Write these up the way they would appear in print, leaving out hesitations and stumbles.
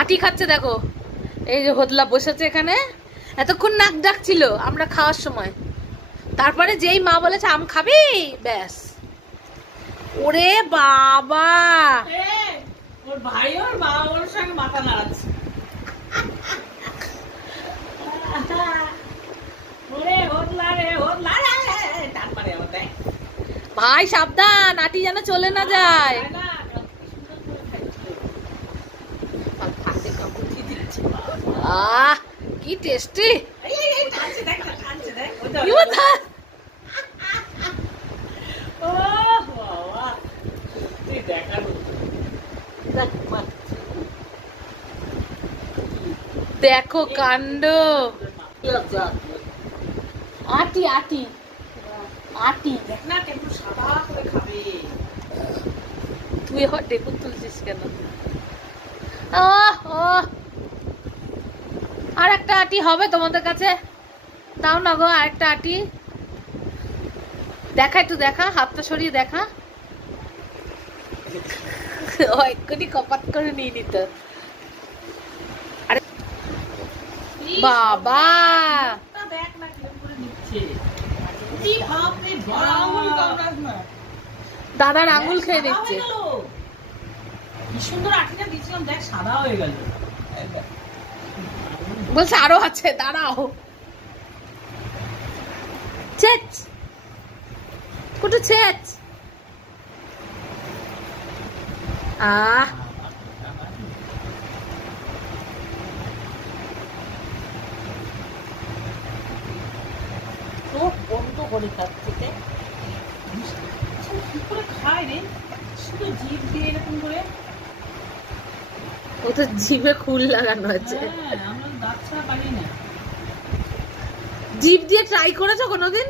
আটি খাচ্ছে দেখো, এই যে হোদলা বসেছে এখানে, এতক্ষণ নাক ডাকছিল আমরা খাওয়ার সময়, তারপরে যেই মা বলেছে আম খাবি ব্যাস। ওরে বাবা, ওর ভাই ওর মা ওর সঙ্গে মাথা নাড়াচ্ছে। ওরে হোদলা রে হোদলা রে, তারপরে ওটাই ভাই সাবধান, আটি যেন চলে না যায়। আহ কি টেস্টি। দেখো কাণ্ড। আটি আটি আটি দেখ না কেমন সাদা করে খাবে। তুই ডেকুন তুলছিস কেন? আর একটা আটি হবে তোমাদের কাছে? তাও না গো, আর একটা আটি দেখা, একটু দেখা, হাতটা সরিয়ে দেখা। এক্ষুনি কপাত করে নিয়ে নিত। আরে বাবা, দেখ না কিরকম করে নিচ্ছে। দাদার আঙুল খেয়ে নিচ্ছে। কি সুন্দর আটিটা দিয়েছিলাম, দেখ সাদা হয়ে গেল। বলছে আরো আছে, দাঁড়াও। চেচ কুটু চেচ। আহ চোখ বন্ধ করে খাচ্ছে। কি করে খায় রে, শুধু জিভ দিয়ে এরকম করে। ও তো জিভে খুল লাগানো আছে। আমরা দাঁত ছাড়া পারি না। জিভ দিয়ে ট্রাই করেছো কোনোদিন?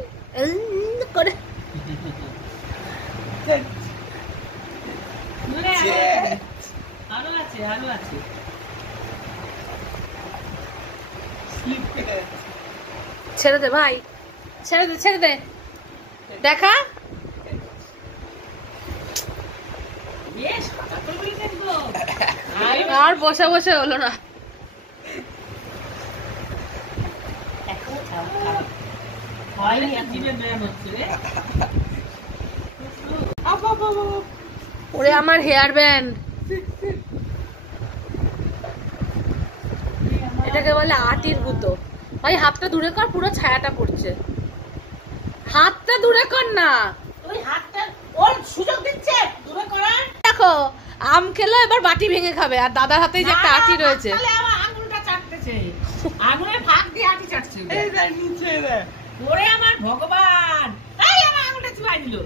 করে আরো আছে আরো আছে। ছেড়ে দে ভাই, ছেড়ে দে ছেড়ে দে, দেখা। আর বসে বসে হলো না। ওরে আমার হেয়ার ব্যান্ড, এটাকে বলে আটির গুঁতো। ভাই হাতটা দূরে কর, পুরো ছায়াটা পড়ছে। হাতটা দূরে কর না। ওই হাতটা ওর সুযোগ দিচ্ছে দূরে করার। দেখো আম খেলো, এবার বাটি ভেঙে খাবে, আর দাদার হাতেই যে একটা আটি রয়েছে। আঙুলটা চাটতেছে, আঙুলের ফাঁক দিয়ে আটি চাটছে। এই দেখ নিচে দেখ। ওরে আমার ভগবান, এই আমার আঙুলটা চিবাই দিল।